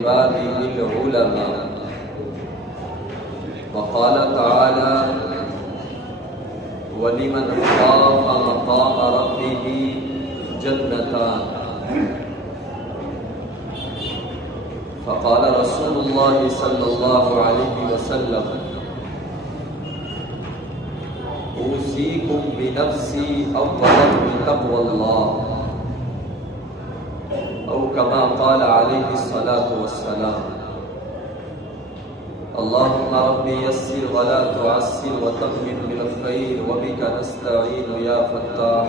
عباده العلماء. وقال تعالى: ولمن خاف مقام ربه جنتان. فقال رسول الله صلى الله عليه وسلم: أوصيكم بنفسي أولا بتقوى الله، أو كما قال عليه الصلاة والسلام. اللهم ربي يسر ولا تعسر وتمم بالخير وبك نستعين يا فتاح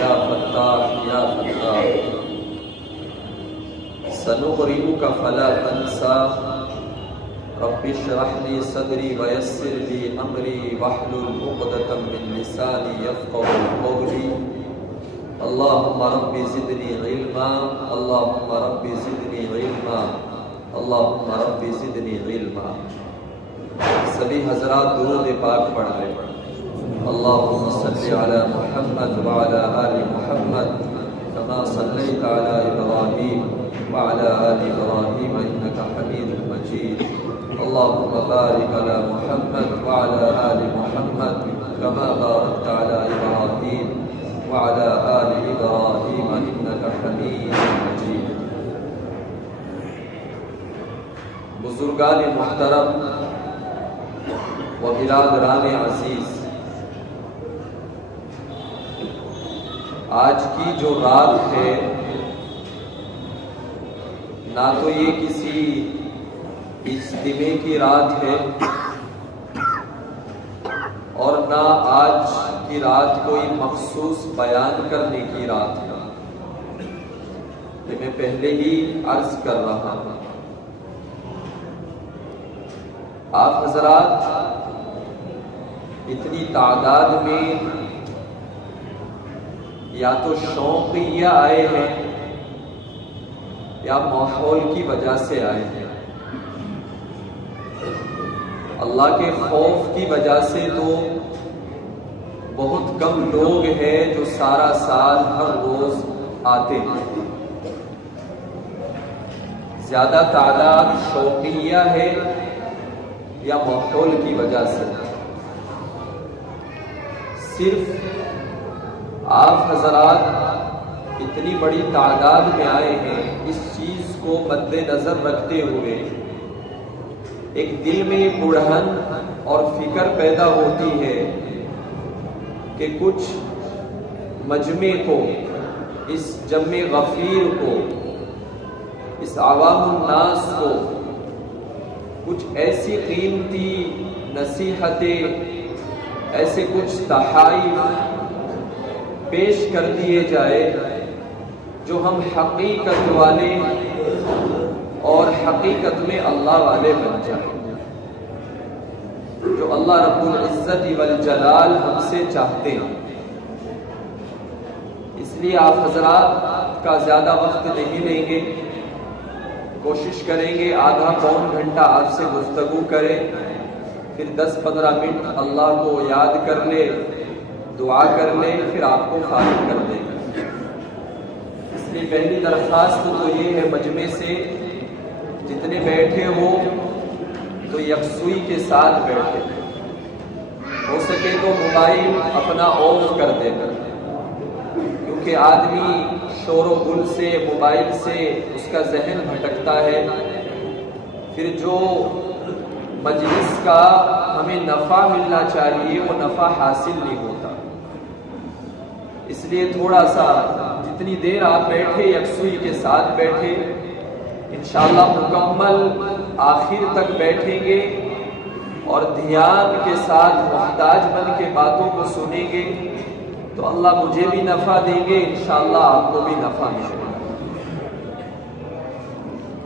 يا فتاح يا فتاح. سنقرئك فلا تنسى. رب اشرح لي صدري ويسر لي أمري واحلل عقدة من لساني يفقهوا قولي. اللهم رب زدني علما، اللهم رب زدنی علما، اللهم رب زدنی علما. سبھی حضرات درود پاک پڑھ لیں. اللهم صل علی محمد وعلى آل محمد كما صليت على إبراهيم وعلى آل إبراهيم إنك حميد مجيد. اللهم بارك على محمد وعلى آل محمد كما باركت على إبراهيم وعلى آل إبراهيم إنك حميد مجيد. بزرگان محترم و برادران عزیز، آج کی جو رات ہے، نہ تو یہ کسی اجتماع کی رات ہے اور نہ آج کی رات کوئی مخصوص بیان کرنے کی رات ہے. یہ میں پہلے ہی عرض کر رہا ہوں. آپ حضرات اتنی تعداد میں یا تو شوقیہ آئے ہیں یا ماحول کی وجہ سے آئے ہیں. اللہ کے خوف کی وجہ سے تو بہت کم لوگ ہیں جو سارا سال ہر روز آتے ہیں. زیادہ تعداد شوقیہ ہے یا ماحول کی وجہ سے. صرف آپ حضرات اتنی بڑی تعداد میں آئے ہیں، اس چیز کو مد نظر رکھتے ہوئے ایک دل میں بڑھن اور فکر پیدا ہوتی ہے کہ کچھ مجمع کو، اس جمع غفیر کو، اس عوام الناس کو کچھ ایسی قیمتی نصیحتیں، ایسے کچھ تحائف پیش کر دیے جائے جو ہم حقیقت والے اور حقیقت میں اللہ والے بن جائیں، جو اللہ رب العزت والجلال ہم سے چاہتے ہیں. اس لیے آپ حضرات کا زیادہ وقت نہیں لیں گے. کوشش کریں گے آدھا پون گھنٹہ آپ سے گفتگو کریں، پھر 10-15 منٹ اللہ کو یاد کر لے، دعا کر لے، پھر آپ کو فارغ کر دیں گے. اس لیے پہلی درخواست تو یہ ہے مجمع سے جتنے بیٹھے ہو تو یکسوئی کے ساتھ بیٹھے، ہو سکے تو موبائل اپنا آف کر دینا، کیونکہ آدمی شور و گل سے، موبائل سے اس کا ذہن بھٹکتا ہے. پھر جو مجلس کا ہمیں نفع ملنا چاہیے وہ نفع حاصل نہیں ہوتا. اس لیے تھوڑا سا جتنی دیر آپ بیٹھے یکسوئی کے ساتھ بیٹھے، انشاءاللہ مکمل آخر تک بیٹھیں گے اور دھیان کے ساتھ محتاج بن کے باتوں کو سنیں گے تو اللہ مجھے بھی نفع دیں گے، انشاءاللہ آپ کو بھی نفع ملے گا.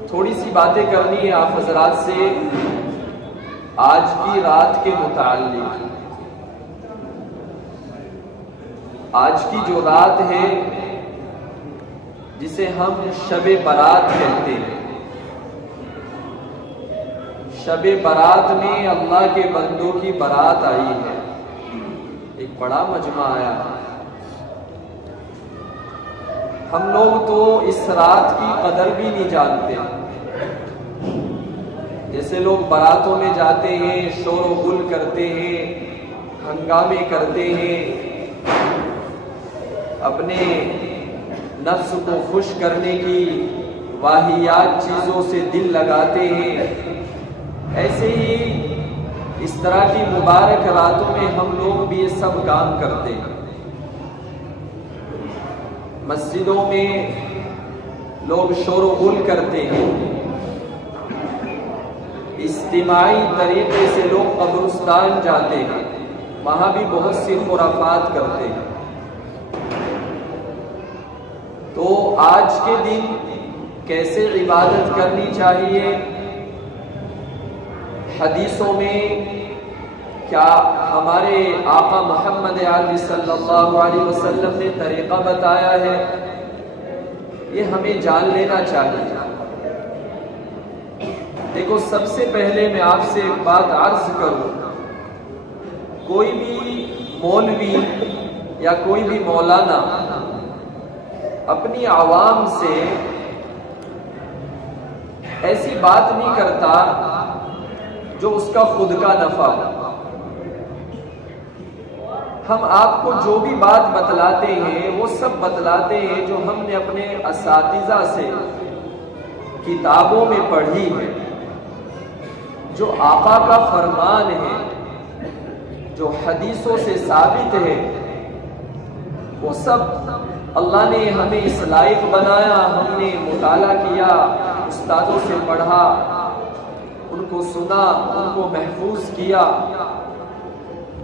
تھوڑی سی باتیں کرنی ہے آپ حضرات سے آج کی رات کے متعلق. آج کی جو رات ہے جسے ہم شب برات کہتے ہیں، شب برات میں اللہ کے بندوں کی برات آئی ہے. ایک بڑا مجمع آیا. ہم لوگ تو اس رات کی قدر بھی نہیں جانتے. جیسے لوگ باراتوں میں جاتے ہیں، شور و غل کرتے ہیں، ہنگامے کرتے ہیں، اپنے نفس کو خوش کرنے کی واہیات چیزوں سے دل لگاتے ہیں، ایسے ہی اس طرح کی مبارک راتوں میں ہم لوگ بھی یہ سب کام کرتے ہیں۔ مسجدوں میں لوگ شور و غل کرتے ہیں، اجتماعی طریقے سے لوگ قبرستان جاتے ہیں، وہاں بھی بہت سی خرافات کرتے ہیں۔ تو آج کے دن کیسے عبادت کرنی چاہیے؟ حدیثوں میں کیا ہمارے آقا محمد عربی صلی اللہ علیہ وسلم نے طریقہ بتایا ہے؟ یہ ہمیں جان لینا چاہیے۔ دیکھو، سب سے پہلے میں آپ سے ایک بات عرض کروں، کوئی بھی مولوی یا کوئی بھی مولانا اپنی عوام سے ایسی بات نہیں کرتا جو اس کا خود کا نفع ہو۔ ہم آپ کو جو بھی بات بتلاتے ہیں وہ سب بتلاتے ہیں جو ہم نے اپنے اساتذہ سے کتابوں میں پڑھی ہے، جو آقا کا فرمان ہے، جو حدیثوں سے ثابت ہے، وہ سب اللہ نے ہمیں اس لائق بنایا، ہم نے مطالعہ کیا، استادوں سے پڑھا، ان کو سنا، ان کو محفوظ کیا۔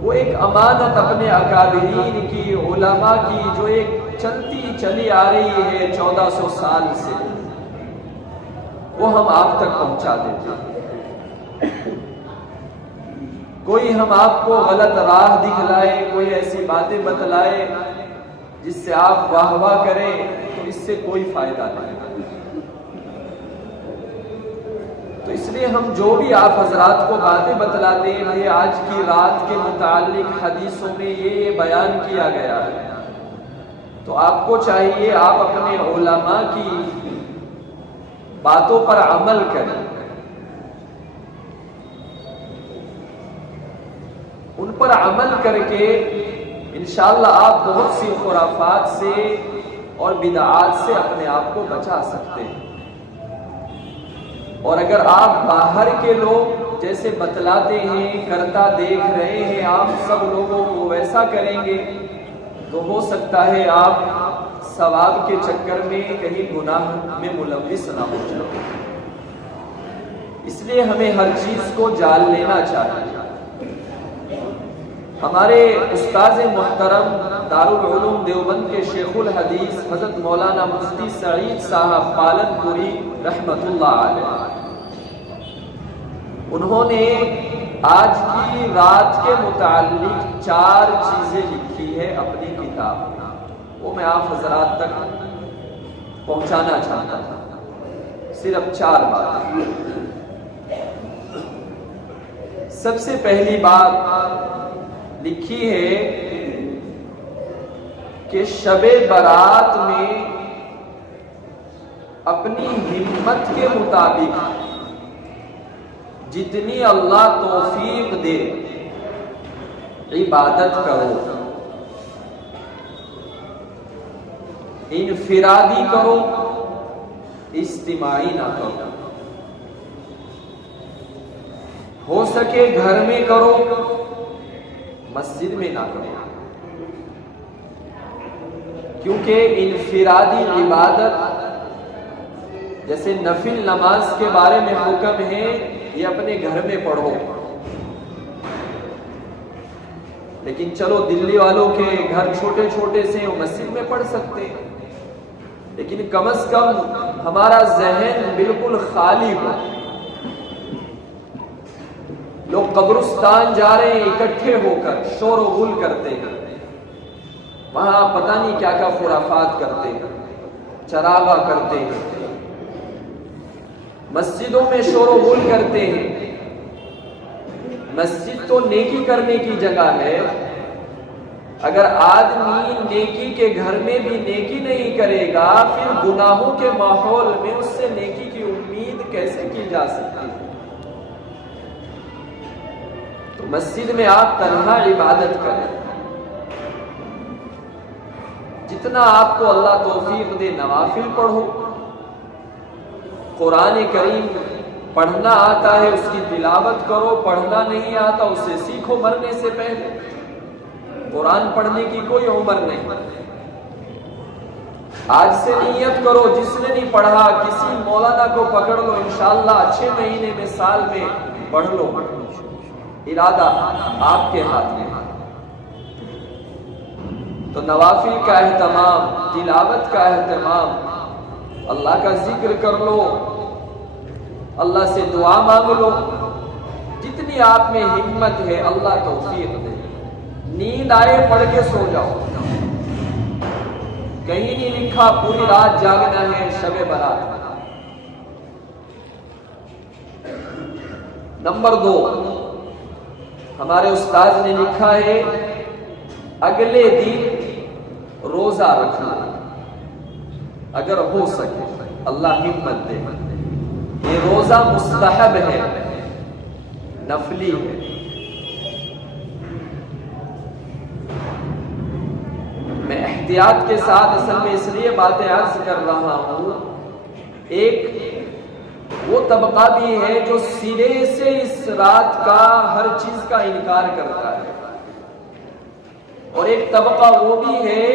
وہ ایک امانت اپنے اکابرین کی، علماء کی، جو ایک چلتی چلی آ رہی ہے 1400 سال سے، وہ ہم آپ تک پہنچا دیتے ہیں۔ کوئی ہم آپ کو غلط راہ دکھلائے، کوئی ایسی باتیں بتلائے جس سے آپ واہ واہ کریں، تو اس سے کوئی فائدہ نہیں۔ تو اس لیے ہم جو بھی آپ حضرات کو باتیں بتلاتے ہیں، بھائی آج کی رات کے متعلق حدیثوں میں یہ بیان کیا گیا ہے، تو آپ کو چاہیے آپ اپنے علماء کی باتوں پر عمل کریں، ان پر عمل کر کے انشاءاللہ آپ بہت سی خرافات سے اور بدعات سے اپنے آپ کو بچا سکتے ہیں۔ اور اگر آپ باہر کے لوگ جیسے بتلاتے ہیں، کرتا دیکھ رہے ہیں، آپ سب لوگوں کو ویسا کریں گے تو ہو سکتا ہے آپ ثواب کے چکر میں کہیں گناہ میں ملوث نہ ہو جاؤ۔ اس لیے ہمیں ہر چیز کو جان لینا چاہیے۔ ہمارے استاذ محترم دارالعلوم دیوبند کے شیخ الحدیث حضرت مولانا مفتی سعید صاحب پالن پوری رحمت اللہ علیہ، انہوں نے آج کی رات کے متعلق 4 چیزیں لکھی ہے اپنی کتاب میں، وہ میں آپ حضرات تک پہنچانا چاہتا ہوں، صرف 4 باتیں۔ سب سے پہلی بات لکھی ہے کہ شب برات میں اپنی ہمت کے مطابق جتنی اللہ توفیق دے عبادت کرو، انفرادی کرو، اجتماعی نہ کرو، ہو سکے گھر میں کرو، مسجد میں نہ کرو، کیونکہ انفرادی عبادت جیسے نفل نماز کے بارے میں حکم ہے یہ اپنے گھر میں پڑھو، لیکن چلو دلی والوں کے گھر چھوٹے چھوٹے سے وہ مسجد میں پڑھ سکتے ہیں، لیکن کم از کم ہمارا ذہن بالکل خالی ہو۔ لوگ قبرستان جا رہے ہیں اکٹھے ہو کر، شور و غل کرتے ہیں، وہاں پتہ نہیں کیا کیا خرافات کرتے ہیں، چراغا کرتے ہیں، مسجدوں میں شور و غل کرتے ہیں۔ مسجد تو نیکی کرنے کی جگہ ہے، اگر آدمی نیکی کے گھر میں بھی نیکی نہیں کرے گا، پھر گناہوں کے ماحول میں اس سے نیکی کی امید کیسے کی جا سکتی ہے؟ تو مسجد میں آپ تنہا عبادت کریں، جتنا آپ کو اللہ توفیق دے نوافل پڑھو، قرآن کریم پڑھنا آتا ہے اس کی تلاوت کرو، پڑھنا نہیں آتا اسے سیکھو مرنے سے پہلے۔ قرآن پڑھنے کی کوئی عمر نہیں، آج سے نیت کرو، جس نے نہیں پڑھا کسی مولانا کو پکڑ لو، انشاءاللہ 6 مہینے میں سال میں پڑھ لو، ارادہ آپ کے ہاتھ میں۔ تو نوافل کا اہتمام، تلاوت کا اہتمام، اللہ کا ذکر کر لو، اللہ سے دعا مانگ لو، جتنی آپ میں ہمت ہے اللہ توفیق دے۔ نیند آئے پڑھ کے سو جاؤ، کہیں نہیں لکھا پوری رات جاگنا ہے شب برات۔ نمبر 2، ہمارے استاد نے لکھا ہے اگلے دن روزہ رکھنا اگر ہو سکے، اللہ ہمت دے۔ یہ روزہ مستحب ہے، نفلی ہے۔ میں احتیاط کے ساتھ اصل میں اس لیے باتیں عرض کر رہا ہوں، ایک وہ طبقہ بھی ہے جو سرے سے اس رات کا ہر چیز کا انکار کرتا ہے، اور ایک طبقہ وہ بھی ہے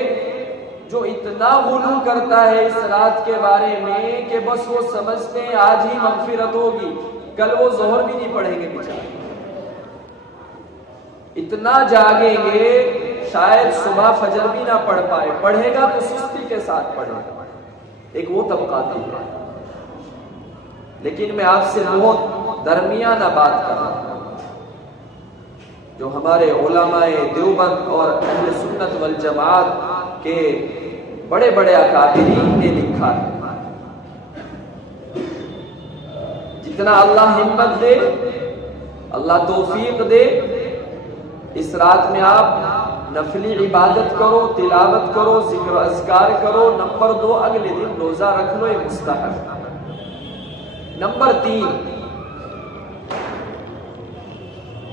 جو اتنا غلو کرتا ہے اس رات کے بارے میں کہ بس وہ سمجھتے ہیں آج ہی مغفرت ہوگی، کل وہ ظہر بھی نہیں پڑھیں گے بیچارے، اتنا جاگیں گے شاید صبح فجر بھی نہ پڑھ پائے، پڑھے گا تو سستی کے ساتھ پڑھے گا۔ ایک وہ طبقہ بھی ہے، لیکن میں آپ سے بہت درمیانہ بات کر رہا ہوں، جو ہمارے علماء دیوبند اور اہل سنت والجماعت کے بڑے بڑے اکابرین نے لکھا ہے۔ جتنا اللہ ہمت دے، اللہ توفیق دے، اس رات میں آپ نفلی عبادت کرو، تلاوت کرو، ذکر اذکار کرو۔ نمبر 2، اگلے دن روزہ رکھ لو، یہ مستحب۔ نمبر 3،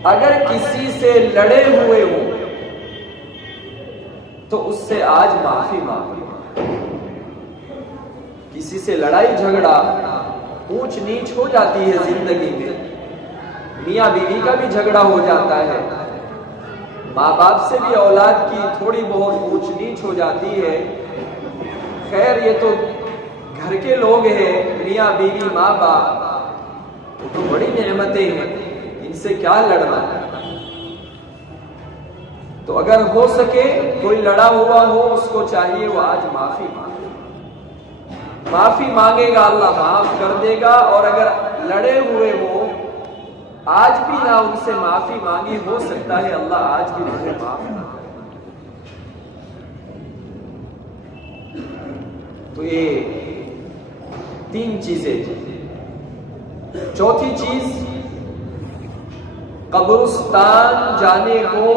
اگر کسی سے لڑے ہوئے ہو تو اس سے آج معافی مانگو۔ کسی سے لڑائی جھگڑا، اونچ نیچ ہو جاتی ہے زندگی میں، میاں بیوی کا بھی جھگڑا ہو جاتا ہے، ماں باپ سے بھی اولاد کی تھوڑی بہت اونچ نیچ ہو جاتی ہے۔ خیر یہ تو گھر کے لوگ ہیں، میاں بیوی ماں باپ، وہ تو بڑی نعمتیں ہیں، ان سے کیا لڑنا۔ تو اگر ہو سکے کوئی لڑا ہوا ہو، اس کو چاہیے وہ آج معافی مانگے، معافی مانگے گا اللہ معاف کر دے گا۔ اور اگر لڑے ہوئے ہو آج بھی نہ ان سے معافی مانگی، ہو سکتا ہے اللہ آج بھی انہیں معاف نہ کرے۔ تو یہ 3 چیزیں۔ چوتھی چیز، قبرستان جانے کو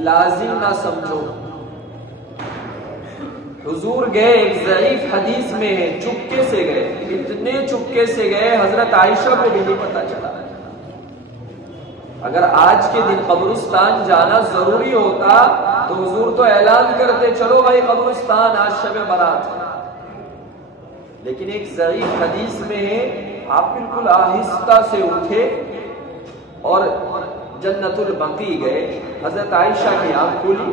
لازم نہ سمجھو۔ حضور گئے، ایک ضعیف حدیث میں ہے، چپکے سے گئے، اتنے چپکے سے گئے حضرت عائشہ کو بھی نہیں پتا چلا۔ اگر آج کے دن قبرستان جانا ضروری ہوتا تو حضور تو اعلان کرتے چلو بھائی قبرستان آج شب برات ہے، لیکن ایک ضعیف حدیث میں ہے آپ بالکل آہستہ سے اٹھے اور جنت البقیع گئے۔ حضرت عائشہ کی آنکھ کھلی،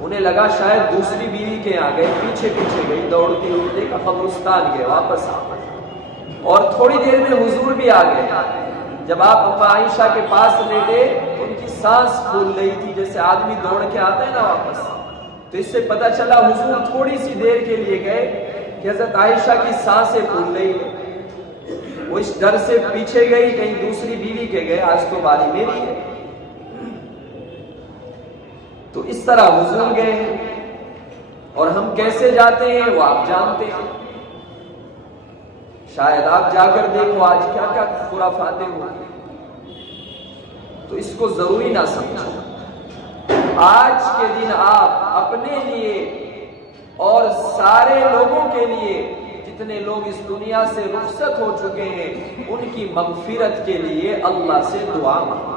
انہیں لگا شاید دوسری بیوی کے آ گئے، پیچھے پیچھے گئی دوڑتی ہوئی، دیکھا قبرستان گئے، واپس آ گئے، اور تھوڑی دیر میں حضور بھی آ گئے۔ جب آپ اما عائشہ کے پاس لیٹے، ان کی سانس پھول رہی تھی، جیسے آدمی دوڑ کے آتا ہے نا واپس، تو اس سے پتا چلا حضور تھوڑی سی دیر کے لیے گئے کہ حضرت عائشہ کی سانسیں پھول رہی ہے، وہ اس ڈر سے پیچھے گئی کہیں دوسری بیوی کے گئے، آج تو باری میری ہے۔ تو اس طرح حضور گئے ہیں، اور ہم کیسے جاتے ہیں وہ آپ جانتے ہیں۔ شاید آپ جا کر دیکھو آج کیا کیا خرافاتیں ہوئی، تو اس کو ضروری نہ سمجھو۔ آج کے دن آپ اپنے لیے اور سارے لوگوں کے لیے، جتنے لوگ اس دنیا سے رخصت ہو چکے ہیں، ان کی مغفرت کے لیے اللہ سے دعا مانگو۔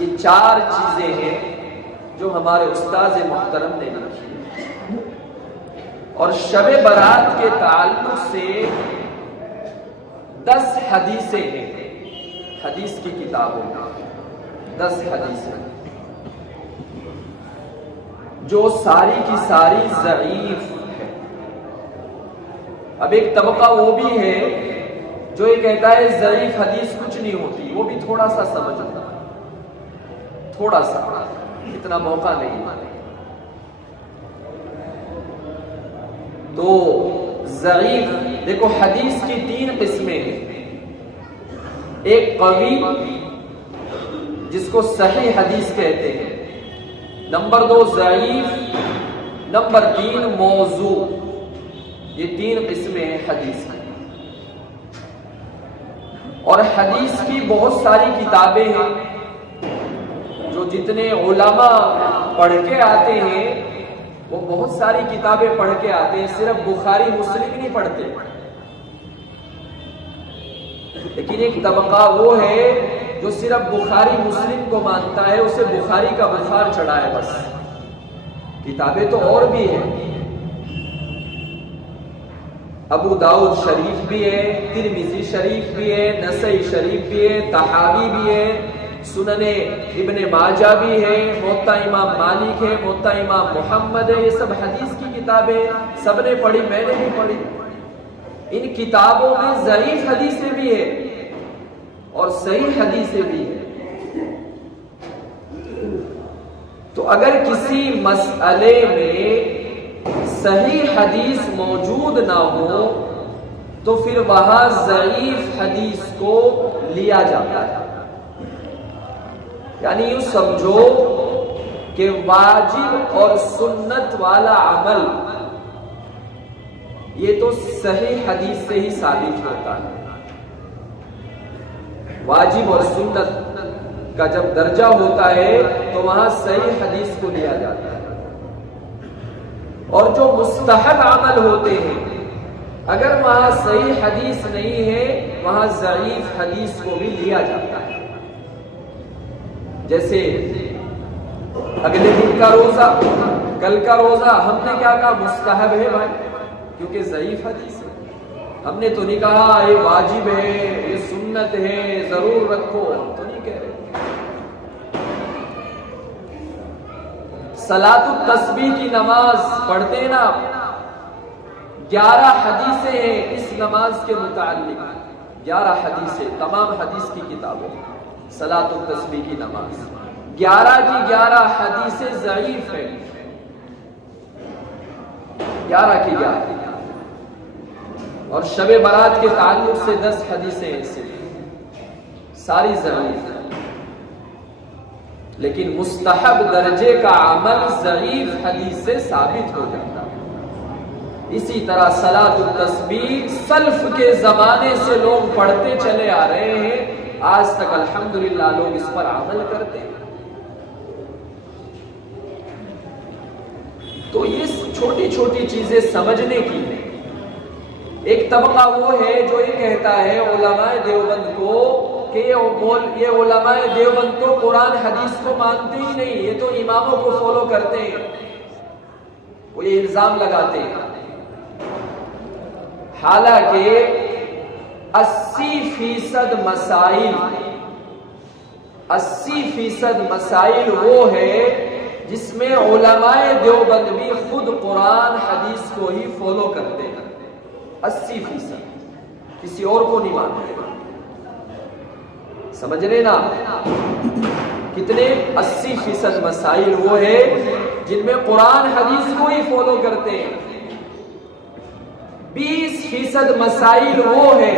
یہ 4 چیزیں ہیں جو ہمارے استاذ محترم نے لکھی، اور شب برات کے تعلق سے 10 حدیثیں ہیں، حدیث کی کتابوں میں 10 حدیثیں جو ساری کی ساری ضعیف ہے۔ اب ایک طبقہ وہ بھی ہے جو یہ کہتا ہے ضعیف حدیث کچھ نہیں ہوتی، وہ بھی تھوڑا سا سمجھتا، تھوڑا سا، اتنا موقع نہیں۔ تو ضعیف، دیکھو حدیث کی 3 قسمیں ہیں، ایک قوی جس کو صحیح حدیث کہتے ہیں، نمبر 2 ضعیف، نمبر 3 موضوع۔ یہ 3 قسمیں ہیں حدیث کی، اور حدیث کی بہت ساری کتابیں ہیں جو جتنے علماء پڑھ کے آتے ہیں وہ بہت ساری کتابیں پڑھ کے آتے ہیں، صرف بخاری مسلم نہیں پڑھتے۔ لیکن ایک طبقہ وہ ہے جو صرف بخاری مسلم کو مانتا ہے، اسے بخاری کا بخار چڑھا ہے بس، کتابیں تو اور بھی ہیں، ابو داؤد شریف بھی ہے، ترمذی شریف بھی ہے، نسائی شریف بھی ہے، طحاوی بھی ہے، سنن ابن ماجہ بھی ہے، موطا امام مالک ہے، موطا امام محمد ہے، یہ سب حدیث کی کتابیں سب نے پڑھی، میں نے بھی پڑھی۔ ان کتابوں میں ضعیف حدیثیں بھی ہیں اور صحیح حدیثیں بھی ہیں۔ تو اگر کسی مسئلے میں صحیح حدیث موجود نہ ہو تو پھر وہاں ضعیف حدیث کو لیا جاتا ہے، یعنی یوں سمجھو کہ واجب اور سنت والا عمل یہ تو صحیح حدیث سے ہی ثابت ہوتا ہے۔ واجب اور سنت کا جب درجہ ہوتا ہے تو وہاں صحیح حدیث کو لیا جاتا ہے، اور جو مستحب عمل ہوتے ہیں اگر وہاں صحیح حدیث نہیں ہے وہاں ضعیف حدیث کو بھی لیا جاتا ہے۔ جیسے اگلے دن کا روزہ، کل کا روزہ، ہم نے کیا کہا؟ مستحب ہے بھائی، کیونکہ ضعیف حدیث ہے۔ ہم نے تو نہیں کہا یہ واجب ہے، یہ سنت ہے، ضرور رکھو، تو نہیں کہہ رہے۔ صلاۃ التسبیح کی نماز پڑھتے ہیں نا، 11 حدیثیں ہیں اس نماز کے متعلق، 11 حدیثیں تمام حدیث کی کتابوں، صلاۃ التسبیح کی نماز 11 کی 11 حدیثیں ضعیف ہیں، 11 کی 11، اور شب برات کے تعلق سے 10 حدیثیں ہیں صرف، ساری ضعیف ہیں۔ لیکن مستحب درجے کا عمل ضعیف حدیث سے ثابت ہو جاتا ہے۔ اسی طرح صلاۃ التسبیح سلف کے زمانے سے لوگ پڑھتے چلے آ رہے ہیں، آج تک الحمدللہ لوگ اس پر عمل کرتے ہیں۔ تو یہ چھوٹی چھوٹی چیزیں سمجھنے کی ہیں۔ ایک طبقہ وہ ہے جو یہ کہتا ہے علماء دیوبند کو کہ یہ علماء دیوبند تو قرآن حدیث کو مانتے ہی نہیں، یہ تو اماموں کو فالو کرتے ہیں، وہ یہ الزام لگاتے ہیں۔ حالانکہ 80% مسائل وہ ہے جس میں علماء دیوبند بھی خود قرآن حدیث کو ہی فالو کرتے ہیں، 80%، کسی اور کو نہیں مانتے۔ سمجھ رہے نا کتنے؟ 80% مسائل وہ ہے جن میں قرآن حدیث کو ہی فالو کرتے ہیں، 20% مسائل وہ ہے،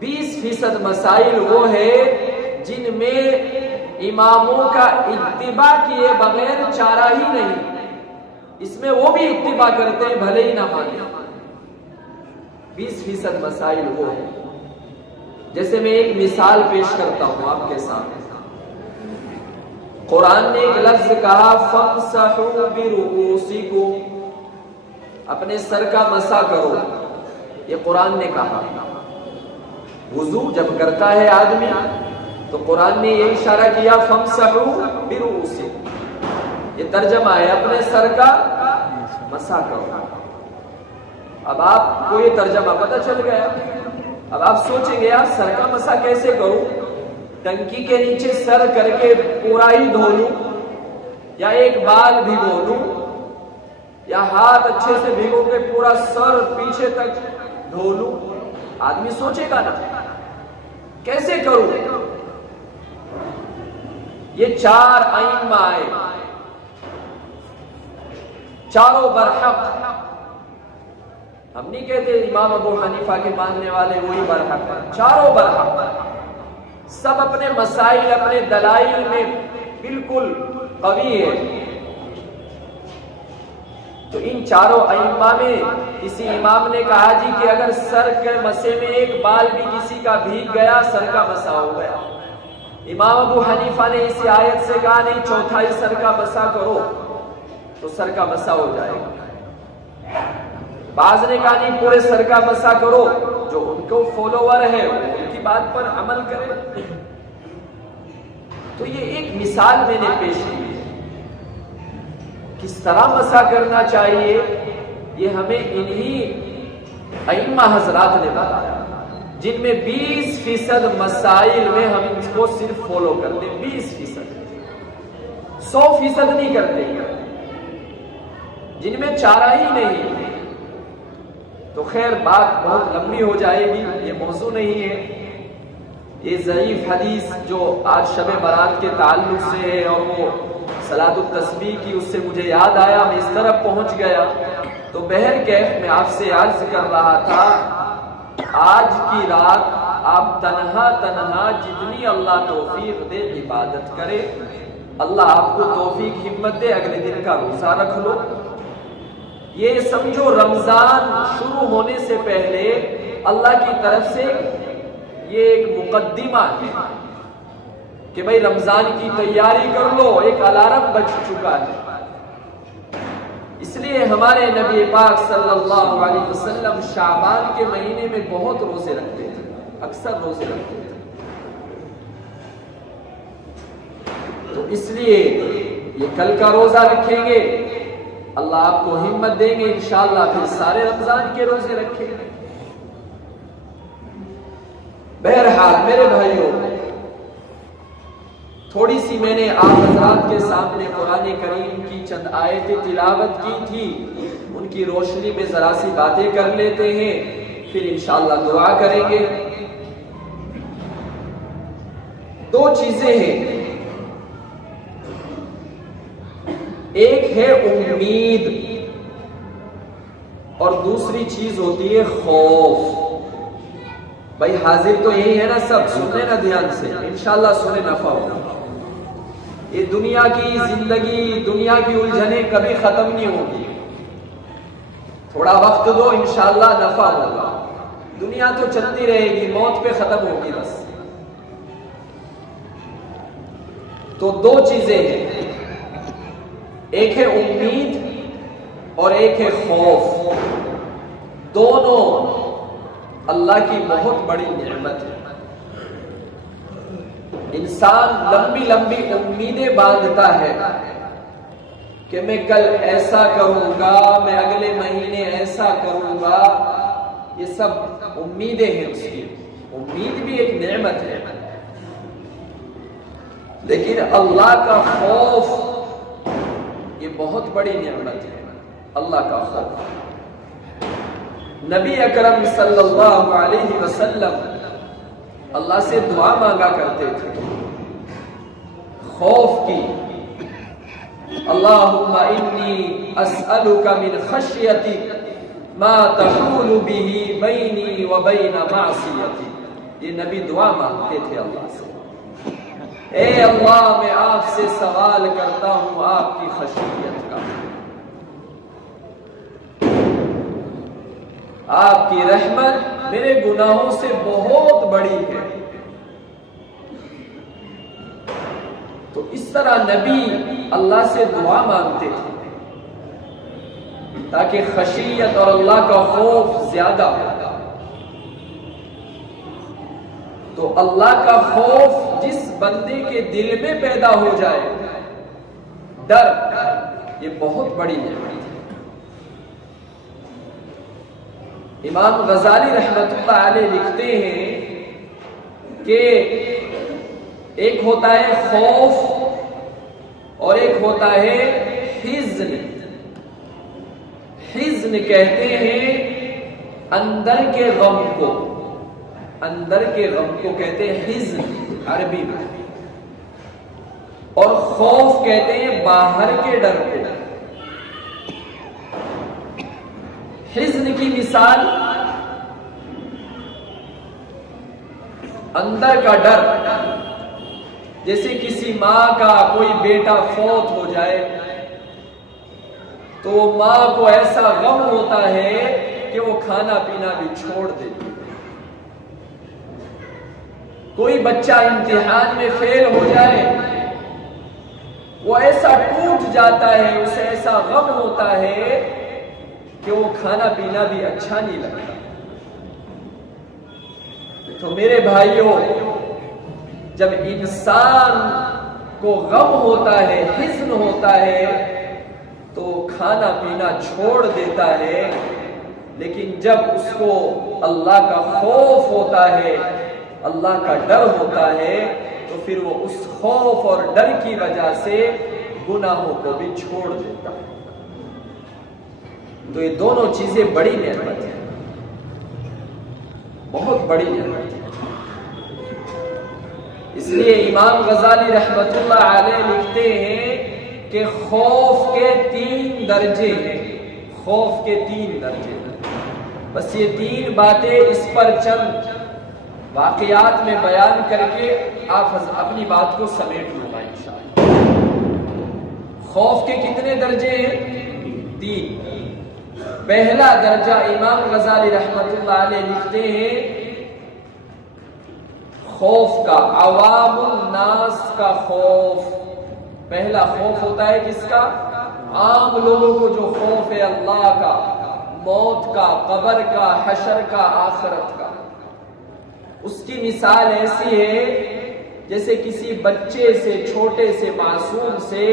20% مسائل وہ ہے جن میں اماموں کا اتباع کیے بغیر چارہ ہی نہیں، اس میں وہ بھی اتباع کرتے ہیں بھلے ہی نہ مانے۔ 20% مسائل وہ ہے۔ جیسے میں ایک مثال پیش کرتا ہوں آپ کے سامنے، قرآن نے ایک لفظ کہا فَامْسَحُوا بِرُؤُوسِكُمْ، اپنے سر کا مسح کرو، یہ قرآن نے کہا۔ وضو جب کرتا ہے آدمی تو قرآن نے یہ اشارہ کیا فَامْسَحُوا بِرُؤُوسِكُمْ، یہ ترجمہ ہے اپنے سر کا مسح کرو۔ اب آپ کو یہ ترجمہ پتہ چل گیا، اب آپ سوچیں گے یار سر کا مسح کیسے کروں؟ ٹنکی کے نیچے سر کر کے پورا ہی دھو لوں، یا ایک بال بھگو لوں، یا ہاتھ اچھے سے بھگو کے پورا سر پیچھے تک دھو لوں؟ آدمی سوچے گا نا کیسے کروں؟ یہ چار ائمہ آئے، چاروں برحق۔ ہم نہیں کہتے امام ابو حنیفہ کے ماننے والے وہی برحق ہیں، چاروں برحق، سب اپنے مسائل اپنے دلائل میں بالکل قوی ہے۔ تو ان چاروں ائمہ میں کسی امام نے کہا جی کہ اگر سر کے مسے میں ایک بال بھی کسی کا بھیگ گیا سر کا مسح ہو گیا۔ امام ابو حنیفہ نے اس آیت سے کہا نہیں چوتھائی سر کا مسح کرو تو سر کا مسح ہو جائے گا۔ بعض نے کہا نہیں پورے سر کا مسح کرو، جو ان کو فالوور ہے ان کی بات پر عمل کرے۔ تو یہ ایک مثال میں نے پیش کی ہے، کس طرح مسح کرنا چاہیے یہ ہمیں انہی ائمہ حضرات نے بتایا، جن میں 20% مسائل میں ہم اس کو صرف فالو کرتے، 20%، 100% نہیں کرتے، جن میں چارہ ہی نہیں۔ تو خیر بات بہت لمبی ہو جائے گی، یہ موضوع نہیں ہے۔ یہ ضعیف حدیث جو آج شب برات کے تعلق سے ہے اور وہ صلاۃ التسبیح کی، اس سے مجھے یاد آیا، میں اس طرف پہنچ گیا۔ تو بہرکیف میں آپ سے عرض کر رہا تھا آج کی رات آپ تنہا جتنی اللہ توفیق دے عبادت کرے، اللہ آپ کو توفیق ہمت دے، اگلے دن کا روزہ رکھ لو۔ یہ سمجھو رمضان شروع ہونے سے پہلے اللہ کی طرف سے یہ ایک مقدمہ ہے کہ بھئی رمضان کی تیاری کر لو، ایک الارم بج چکا ہے۔ اس لیے ہمارے نبی پاک صلی اللہ علیہ وسلم شعبان کے مہینے میں بہت روزے رکھتے تھے، اکثر روزے رکھتے تھے۔ تو اس لیے یہ کل کا روزہ رکھیں گے، اللہ آپ کو ہمت دیں گے انشاءاللہ، پھر سارے رمضان کے روزے رکھیں گے۔ بہرحال میرے بھائیوں، تھوڑی سی میں نے آپ حضرات کے سامنے قرآن کریم کی چند آیتیں تلاوت کی تھی، ان کی روشنی میں ذرا سی باتیں کر لیتے ہیں، پھر انشاءاللہ دعا کریں گے۔ دو چیزیں ہیں، ایک ہے امید اور دوسری چیز ہوتی ہے خوف۔ بھائی حاضر تو یہی ہے نا، سب سننے نا دھیان سے، انشاءاللہ سنے نفع ہوگا۔ یہ دنیا کی زندگی، دنیا کی الجھنیں کبھی ختم نہیں ہوگی، تھوڑا وقت دو انشاءاللہ نفع ہوگا۔ دنیا تو چلتی رہے گی، موت پہ ختم ہوگی بس۔ تو دو چیزیں ہیں، ایک ہے امید اور ایک ہے خوف، دونوں اللہ کی بہت بڑی نعمت ہے۔ انسان لمبی لمبی امیدیں باندھتا ہے کہ میں کل ایسا کروں گا، میں اگلے مہینے ایسا کروں گا، یہ سب امیدیں ہیں اس کی۔ امید بھی ایک نعمت ہے، لیکن اللہ کا خوف یہ بہت بڑی نعمت ہے، اللہ کا خوف۔ نبی اکرم صلی اللہ علیہ وسلم اللہ سے دعا مانگا کرتے تھے خوف کی، اللہم انی اسألک من خشیتک ما تحول به بینی و بین معصیتی۔ یہ نبی دعا مانگتے تھے اللہ سے، اے اللہ میں آپ سے سوال کرتا ہوں آپ کی خشیت کا، آپ کی رحمت میرے گناہوں سے بہت بڑی ہے۔ تو اس طرح نبی اللہ سے دعا مانگتے تھے تاکہ خشیت اور اللہ کا خوف زیادہ ہو۔ تو اللہ کا خوف جس بندے کے دل میں پیدا ہو جائے، ڈر، یہ بہت بڑی نعمت ہے۔ امام غزالی رحمۃ اللہ علیہ لکھتے ہیں کہ ایک ہوتا ہے خوف اور ایک ہوتا ہے حزن۔ حزن کہتے ہیں اندر کے غم کو، اندر کے غم کو کہتے ہیں حزن عربی میں، اور خوف کہتے ہیں باہر کے ڈر کو۔ حزن کی مثال اندر کا ڈر، جیسے کسی ماں کا کوئی بیٹا فوت ہو جائے تو ماں کو ایسا غم ہوتا ہے کہ وہ کھانا پینا بھی چھوڑ دیتی ہے۔ کوئی بچہ امتحان میں فیل ہو جائے، وہ ایسا ٹوٹ جاتا ہے، اسے ایسا غم ہوتا ہے کہ وہ کھانا پینا بھی اچھا نہیں لگتا۔ تو میرے بھائیوں، جب انسان کو غم ہوتا ہے، حزن ہوتا ہے، تو کھانا پینا چھوڑ دیتا ہے، لیکن جب اس کو اللہ کا خوف ہوتا ہے، اللہ کا ڈر ہوتا ہے، تو پھر وہ اس خوف اور ڈر کی وجہ سے گناہوں کو بھی چھوڑ دیتا ہے۔ تو یہ دونوں چیزیں بڑی نعمت ہیں، بہت بڑی نعمت ہے۔ اس لیے امام غزالی رحمۃ اللہ علیہ لکھتے ہیں کہ خوف کے 3 درجے ہیں، خوف کے 3 درجے ہیں۔ بس یہ 3 باتیں اس پر چند واقعات میں بیان کر کے آپ اپنی بات کو سمیٹ لوں گا انشاءاللہ۔ خوف کے کتنے درجے ہیں؟ 3۔ پہلا درجہ امام غزالی رحمۃ اللہ علیہ لکھتے ہیں خوف کا، عوام الناس کا خوف۔ پہلا خوف ہوتا ہے کس کا؟ عام لوگوں کو جو خوف ہے اللہ کا، موت کا، قبر کا، حشر کا، آخرت کا۔ اس کی مثال ایسی ہے جیسے کسی بچے سے، چھوٹے سے معصوم سے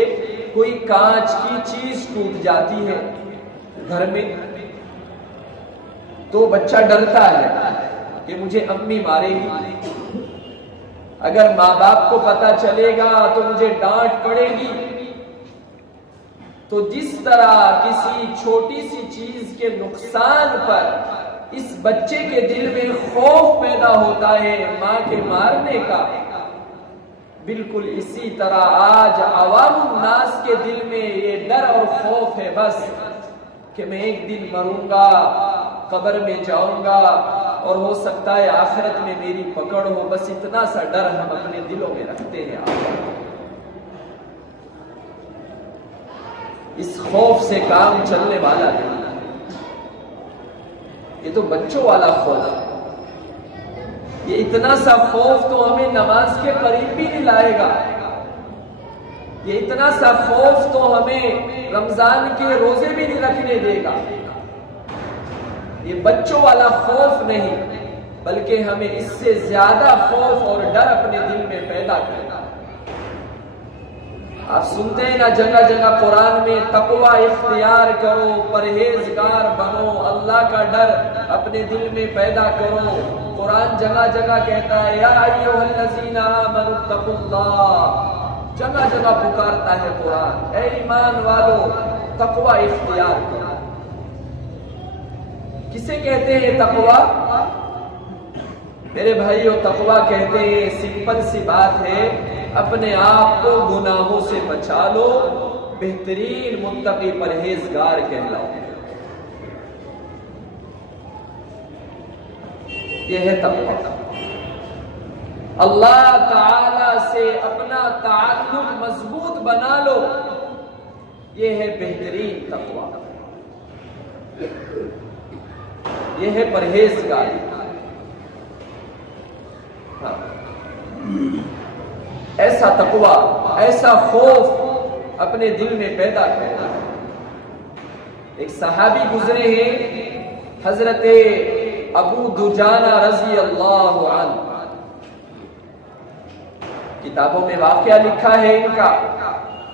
کوئی کانچ کی چیز ٹوٹ جاتی ہے گھر میں، تو بچہ ڈرتا ہے کہ مجھے امی مارے گی، اگر ماں باپ کو پتا چلے گا تو مجھے ڈانٹ پڑے گی۔ تو جس طرح کسی چھوٹی سی چیز کے نقصان پر اس بچے کے دل میں خوف پیدا ہوتا ہے ماں کے مارنے کا، بالکل اسی طرح آج عوام الناس کے دل میں یہ ڈر اور خوف ہے بس کہ میں ایک دن مروں گا، قبر میں جاؤں گا اور ہو سکتا ہے آخرت میں میری پکڑ ہو، بس اتنا سا ڈر ہم اپنے دلوں میں رکھتے ہیں۔ اس خوف سے کام چلنے والا نہیں، یہ تو بچوں والا خوف ہے۔ یہ اتنا سا خوف تو ہمیں نماز کے قریب بھی نہیں لائے گا، یہ اتنا سا خوف تو ہمیں رمضان کے روزے بھی نہیں رکھنے دے گا۔ یہ بچوں والا خوف نہیں، بلکہ ہمیں اس سے زیادہ خوف اور ڈر اپنے دل میں پیدا کرنا۔ آپ سنتے ہیں نا جگہ جگہ قرآن میں تقوی اختیار کرو، پرہیزگار بنو، اللہ کا ڈر اپنے دل میں پیدا کرو۔ قرآن جگہ جگہ کہتا ہے یا ایھا الذین آمنوا اتقوا اللہ، جگہ جگہ پکارتا ہے قرآن، اے ایمان والو تقوی اختیار کرو۔ کسے کہتے ہیں تقوی؟ میرے بھائیو تقوی کہتے ہیں سمپل سی بات ہے، اپنے آپ کو گناہوں سے بچا لو، بہترین متقی پرہیزگار کہلاؤ، یہ ہے تقوی۔ اللہ تعالی سے اپنا تعلق مضبوط بنا لو، یہ ہے بہترین تقوی، یہ ہے پرہیزگاری۔ ایسا تقوی، ایسا خوف اپنے دل میں پیدا کرنا۔ ایک صحابی گزرے ہیں حضرت ابو دجانہ رضی اللہ عنہ، کتابوں میں واقعہ لکھا ہے ان کا،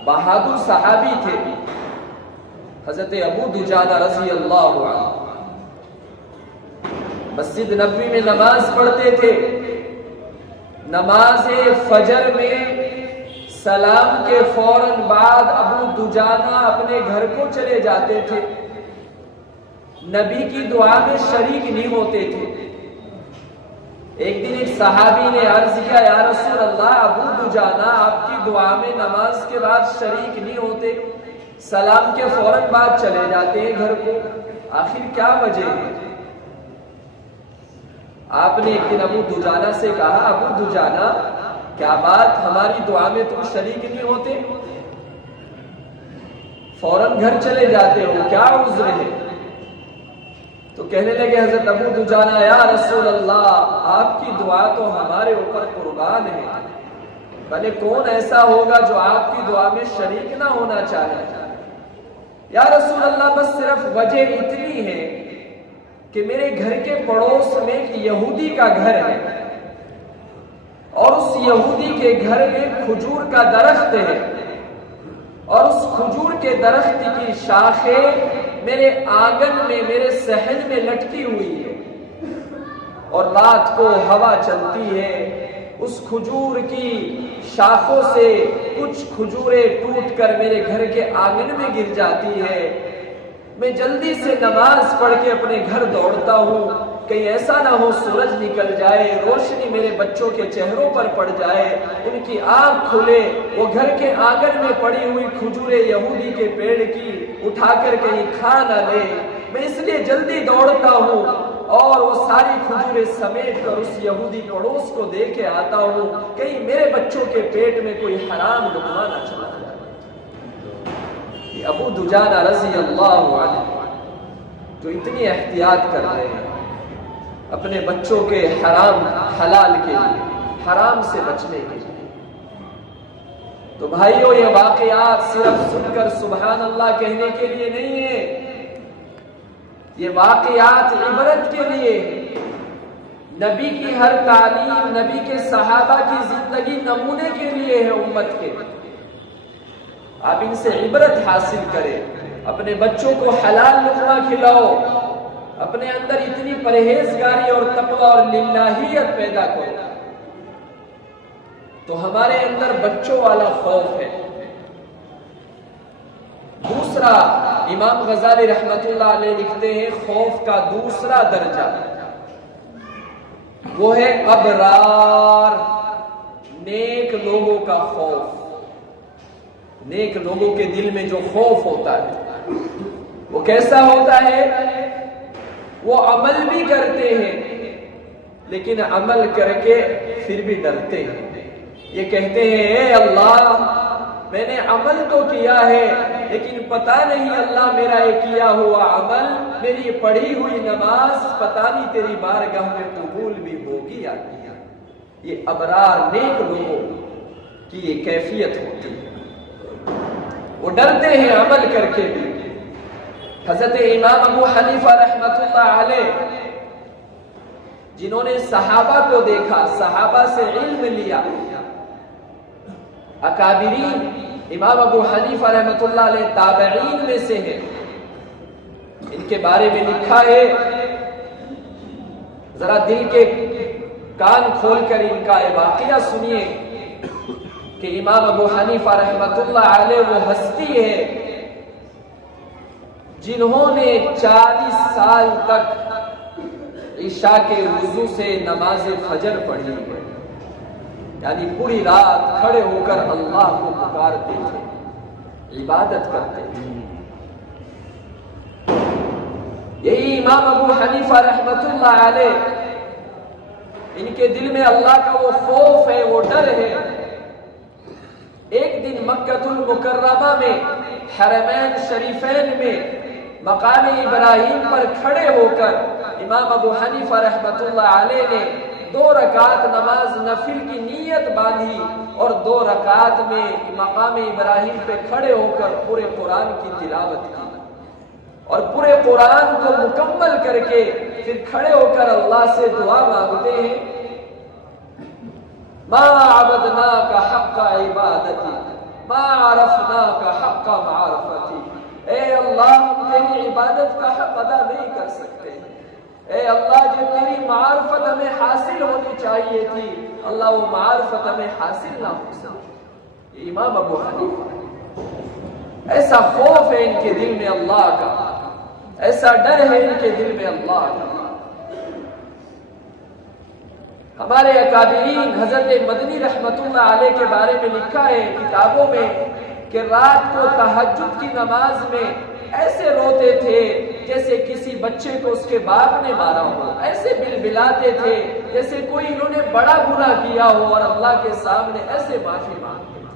بہادر صحابی تھے حضرت ابو دجانہ رضی اللہ عنہ، مسجد نبوی میں نماز پڑھتے تھے، نماز فجر میں سلام کے فوراً بعد ابو دجانہ اپنے گھر کو چلے جاتے تھے، نبی کی دعا میں شریک نہیں ہوتے تھے۔ ایک دن ایک صحابی نے عرض کیا، یا رسول اللہ، ابو دجانہ آپ کی دعا میں نماز کے بعد شریک نہیں ہوتے، سلام کے فوراً بعد چلے جاتے ہیں گھر کو، آخر کیا وجہ ہے؟ آپ نے ایک دن ابو دجانہ سے کہا، ابو دجانہ کیا بات، ہماری دعا میں تم شریک نہیں ہوتے، فوراً گھر چلے جاتے ہو، کیا عذر ہے؟ تو کہنے لگے حضرت ابو دجانہ، یا رسول اللہ، آپ کی دعا تو ہمارے اوپر قربان ہے، بھلے کون ایسا ہوگا جو آپ کی دعا میں شریک نہ ہونا چاہے؟ یا رسول اللہ، بس صرف وجہ اتنی ہے کہ میرے گھر کے پڑوس میں ایک یہودی کا گھر ہے، اور اس یہودی کے گھر میں کھجور کا درخت ہے، اور اس کھجور کے درخت کی شاخیں میرے آنگن میں، میرے صحن میں لٹکی ہوئی ہے، اور رات کو ہوا چلتی ہے، اس کھجور کی شاخوں سے کچھ کھجوریں ٹوٹ کر میرے گھر کے آنگن میں گر جاتی ہے، میں جلدی سے نماز پڑھ کے اپنے گھر دوڑتا ہوں، کہیں ایسا نہ ہو سورج نکل جائے، روشنی میرے بچوں کے چہروں پر پڑ جائے، ان کی آنکھ کھلے، وہ گھر کے آنگن میں پڑی ہوئی کھجوریں یہودی کے پیڑ کی اٹھا کر کہیں کھا نہ لے، میں اس لیے جلدی دوڑتا ہوں اور وہ ساری کھجوریں سمیٹ کر اس یہودی پڑوس کو دے کے آتا ہوں، کہیں میرے بچوں کے پیٹ میں کوئی حرام لقمہ نہ چلا جائے۔ ابو دجانہ رضی اللہ عنہ جو اتنی احتیاط کر رہے ہیں اپنے بچوں کے حرام حلال کے لیے، حرام سے بچنے کے لیے، تو بھائیو یہ واقعات صرف سن کر سبحان اللہ کہنے کے لیے نہیں ہے، یہ واقعات عبرت کے لیے ہے، نبی کی ہر تعلیم، نبی کے صحابہ کی زندگی نمونے کے لیے ہے امت کے، آپ ان سے عبرت حاصل کریں، اپنے بچوں کو حلال لقمہ کھلاؤ، اپنے اندر اتنی پرہیزگاری اور تقوی اور للہیت پیدا کرو، تو ہمارے اندر بچوں والا خوف ہے۔ دوسرا، امام غزالی رحمت اللہ علیہ لکھتے ہیں، خوف کا دوسرا درجہ وہ ہے ابرار، نیک لوگوں کا خوف۔ نیک لوگوں کے دل میں جو خوف ہوتا ہے وہ کیسا ہوتا ہے؟ وہ عمل بھی کرتے ہیں لیکن عمل کر کے پھر بھی ڈرتے ہیں، یہ کہتے ہیں، اے اللہ، میں نے عمل تو کیا ہے لیکن پتہ نہیں اللہ میرا یہ کیا ہوا عمل، میری یہ پڑھی ہوئی نماز پتہ نہیں تیری بارگاہ میں قبول بھی ہوگی یا نہیں۔ یہ ابرار نیک لوگوں کی یہ کیفیت ہوتی ہے، وہ ڈرتے ہیں عمل کر کے بھی۔ حضرت امام ابو حنیفہ رحمت اللہ علیہ جنہوں نے صحابہ کو دیکھا، صحابہ سے علم لیا، اکابرین، امام ابو حنیفہ رحمت اللہ علیہ تابعین میں سے ہیں، ان کے بارے میں لکھا ہے، ذرا دل کے کان کھول کر ان کا یہ واقعہ سنیے کہ امام ابو حنیفہ رحمت اللہ علیہ وہ ہستی ہے جنہوں نے 40 سال تک عشاء کے وضو سے نماز فجر پڑھی ہے، یعنی پوری رات کھڑے ہو کر اللہ کو پکارتے تھے، عبادت کرتے تھے۔ یہی امام ابو حنیفہ رحمت اللہ علیہ، ان کے دل میں اللہ کا وہ خوف ہے، وہ ڈر ہے۔ ایک دن مکہ المکرمہ میں حرمین شریفین میں مقام ابراہیم پر کھڑے ہو کر امام ابو حنیفہ رحمت اللہ علیہ نے 2 رکعت نماز نفل کی نیت باندھی اور 2 رکعت میں مقام ابراہیم پہ کھڑے ہو کر پورے قرآن کی تلاوت کی، اور پورے قرآن کو مکمل کر کے پھر کھڑے ہو کر اللہ سے دعا مانگتے ہیں، ما عبدناک حق عبادتی ما عرفناک حق معرفتی، اے اللہ ہم تیری عبادت کا حق ادا نہیں کر سکتے، اے اللہ جو تیری معرفت ہمیں حاصل ہونی چاہیے تھی اللہ وہ معرفت ہمیں حاصل نہ ہو سکی۔ امام ابو حنیفہ، ایسا خوف ہے ان کے دل میں اللہ کا، ایسا ڈر ہے ان کے دل میں اللہ کا۔ ہمارے اکابرین حضرت مدنی رحمت اللہ علیہ کے بارے میں لکھا ہے کتابوں میں کہ رات کو تہجد کی نماز میں ایسے روتے تھے جیسے کسی بچے کو اس کے باپ نے مارا ہو، ایسے بلبلاتے تھے جیسے کوئی انہوں نے بڑا گناہ کیا ہو اور اللہ کے سامنے ایسے معافی مانگتے تھے۔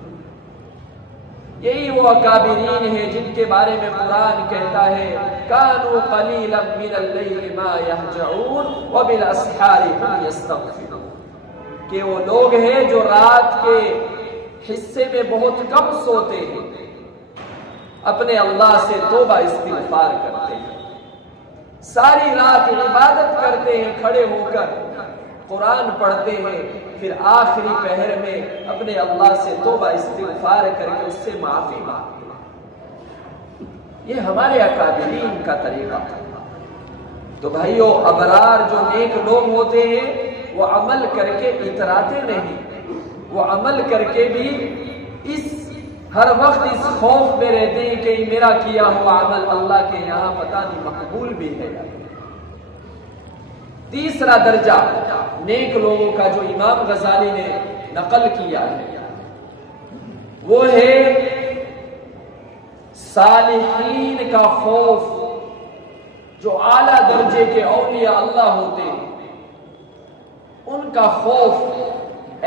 یہی وہ اکابرین ہیں جن کے بارے میں قرآن کہتا ہے کانوا قلیلا من اللیل ما یہجعون وبالاسحار هم یستغفرون، کہ وہ لوگ ہیں جو رات کے حصے میں بہت کم سوتے ہیں، اپنے اللہ سے توبہ استغفار کرتے ہیں، ساری رات عبادت کرتے ہیں، کھڑے ہو کر قرآن پڑھتے ہیں، پھر آخری پہر میں اپنے اللہ سے توبہ استغفار کر کے اس سے معافی مانگتے ہیں۔ یہ ہمارے اکابرین کا طریقہ تھا۔ تو بھائیو، ابرار جو نیک لوگ ہوتے ہیں وہ عمل کر کے اتراتے نہیں، وہ عمل کر کے بھی ہر وقت اس خوف میں رہتے ہیں کہ میرا کیا ہوا عمل اللہ کے یہاں پتہ نہیں مقبول بھی ہے۔ تیسرا درجہ نیک لوگوں کا جو امام غزالی نے نقل کیا ہے وہ ہے صالحین کا خوف، جو اعلیٰ درجے کے اولیاء اللہ ہوتے ہیں ان کا خوف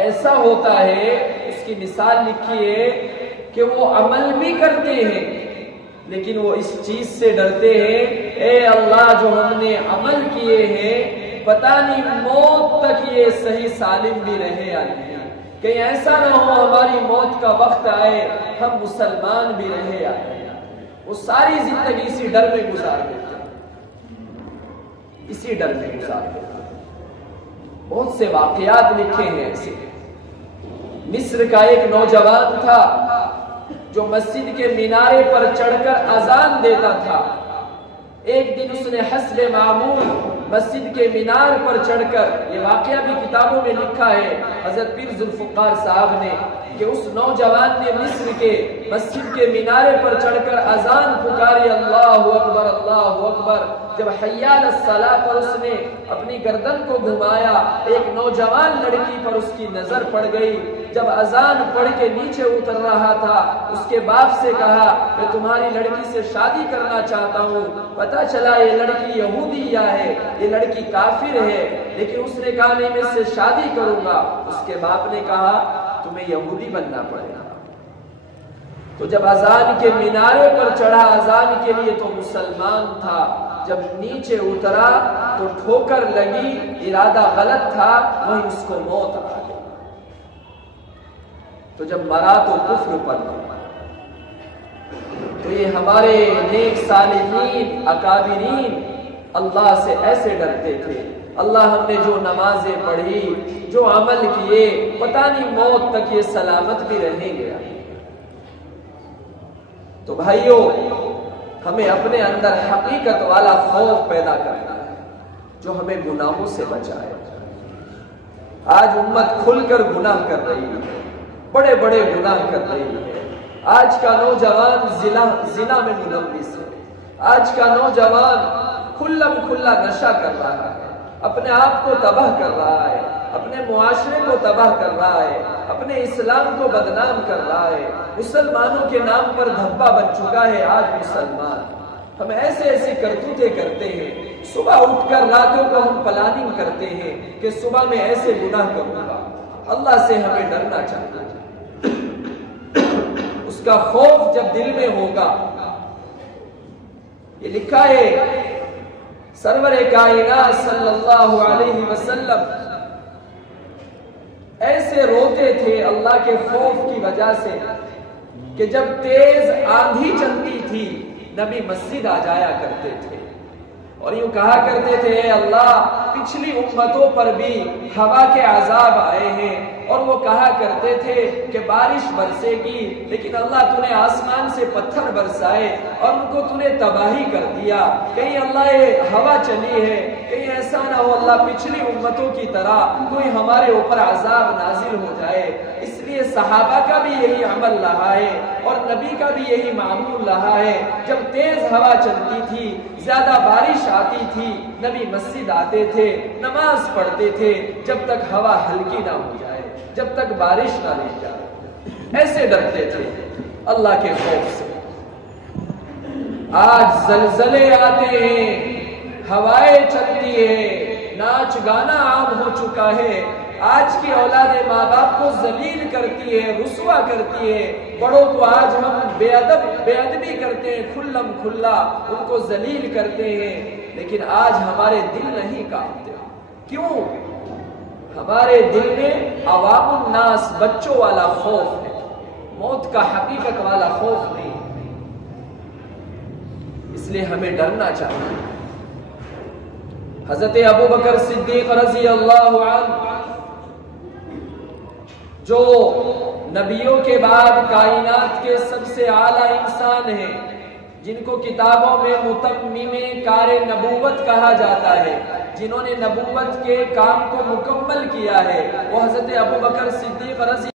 ایسا ہوتا ہے، اس کی مثال لکھی ہے کہ وہ عمل بھی کرتے ہیں لیکن وہ اس چیز سے ڈرتے ہیں اے اللہ جو ہم نے عمل کیے ہیں پتہ نہیں موت تک یہ صحیح سالم بھی رہے یا نہیں، کہیں ایسا نہ ہو ہماری موت کا وقت آئے ہم مسلمان بھی رہے یا نہیں۔ وہ ساری زندگی اسی ڈر میں گزار دیتے ہیں، اسی ڈر میں گزار دیتے ہیں۔ بہت سے واقعات لکھے ہیں ایسے۔ مصر کا ایک نوجوان تھا جو مسجد کے مینارے پر چڑھ کر اذان دیتا تھا۔ ایک دن اس نے حسب معمول مسجد کے مینار پر چڑھ کر، یہ واقعہ بھی کتابوں میں لکھا ہے حضرت پیر ذوالفقار صاحب نے، کہ اس نوجوان نے مصر کے مسجد کے مینارے پر چڑھ کر اذان پکاری اللہ اکبر اللہ اکبر۔ جب حی علی الصلاۃ پر اس نے اپنی گردن کو گھمایا، ایک نوجوان لڑکی پر اس کی نظر پڑ گئی۔ جب اذان پڑھ کے نیچے اتر رہا تھا اس کے باپ سے کہا میں تمہاری لڑکی سے شادی کرنا چاہتا ہوں۔ پتہ چلا یہ لڑکی یہودیہ ہے، یہ لڑکی کافر ہے، لیکن اس نے کہا نہیں میں اس سے شادی کروں گا۔ اس کے باپ نے کہا تمہیں یہودی بننا پڑے گا۔ تو جب اذان کے مینارے پر چڑھا اذان کے لیے تو مسلمان تھا، جب نیچے اترا تو ٹھوکر لگی، ارادہ غلط تھا، وہیں اس کو موت آ گئی۔ تو جب مرا تو کفر پر مرا۔ تو یہ ہمارے نیک صالحین اکابرین اللہ سے ایسے ڈرتے تھے، اللہ ہم نے جو نمازیں پڑھی، جو عمل کیے، پتہ نہیں موت تک یہ سلامت بھی رہیں گے۔ تو بھائیو، ہمیں اپنے اندر حقیقت والا خوف پیدا کرنا ہے جو ہمیں گناہوں سے بچائے۔ آج امت کھل کر گناہ کر رہی ہے، بڑے بڑے گناہ کر رہی ہے۔ آج کا نوجوان زنا میں ملوث ہے، آج کا نوجوان کھلم کھلا نشہ کر رہا ہے، اپنے آپ کو تباہ کر رہا ہے، اپنے معاشرے کو تباہ کر رہا ہے، اپنے اسلام کو بدنام کر رہا ہے، مسلمانوں کے نام پر دھبا بن چکا ہے آج مسلمان۔ ہم ایسے ایسی کرتوتیں کرتے ہیں، صبح اٹھ کر راتوں کو ہم پلاننگ کرتے ہیں کہ صبح میں ایسے گناہ کروں گا۔ اللہ سے ہمیں ڈرنا چاہیے، اس کا خوف جب دل میں ہوگا۔ یہ لکھا ہے سرور کائنات صلی اللہ علیہ وسلم ایسے روتے تھے اللہ کے خوف کی وجہ سے کہ جب تیز آندھی چلتی تھی نبی مسجد آ جایا کرتے تھے، اور یوں کہا کرتے تھے اے اللہ پچھلی امتوں پر بھی ہوا کے عذاب آئے ہیں اور وہ کہا کرتے تھے کہ بارش برسے گی، لیکن اللہ تو نے آسمان سے پتھر برسائے اور ان کو تو نے تباہی کر دیا۔ کہیں اللہ یہ ہوا چلی ہے، کہیں ایسا نہ ہو اللہ پچھلی امتوں کی طرح کوئی ہمارے اوپر عذاب نازل ہو جائے۔ اس لیے صحابہ کا بھی یہی عمل رہا ہے اور نبی کا بھی یہی معمول رہا ہے، جب تیز ہوا چلتی تھی، زیادہ بارش آتی تھی، نبی مسجد آتے تھے، نماز پڑھتے تھے جب تک ہوا ہلکی نہ ہو جائے، جب تک بارش نہ لے جائے، ایسے ڈرتے تھے اللہ کے خوف سے۔ آج زلزلے آتے ہیں، ہوائیں چلتی ہے، ناچ گانا عام ہو چکا ہے، آج کی اولاد ماں باپ کو ذلیل کرتی ہے، رسوا کرتی ہے، بڑوں کو آج ہم بے ادبی کرتے ہیں، کھلم کھلا ان کو ذلیل کرتے ہیں، لیکن آج ہمارے دل نہیں کانپتے۔ کیوں؟ ہمارے دل میں عوام الناس بچوں والا خوف ہے، موت کا حقیقت والا خوف نہیں، اس لیے ہمیں ڈرنا چاہیے۔ حضرت ابوبکر صدیق رضی اللہ عنہ جو نبیوں کے بعد کائنات کے سب سے اعلیٰ انسان ہیں، جن کو کتابوں میں متمم کار نبوت کہا جاتا ہے، جنہوں نے نبوت کے کام کو مکمل کیا ہے، وہ حضرت ابوبکر صدیق رضی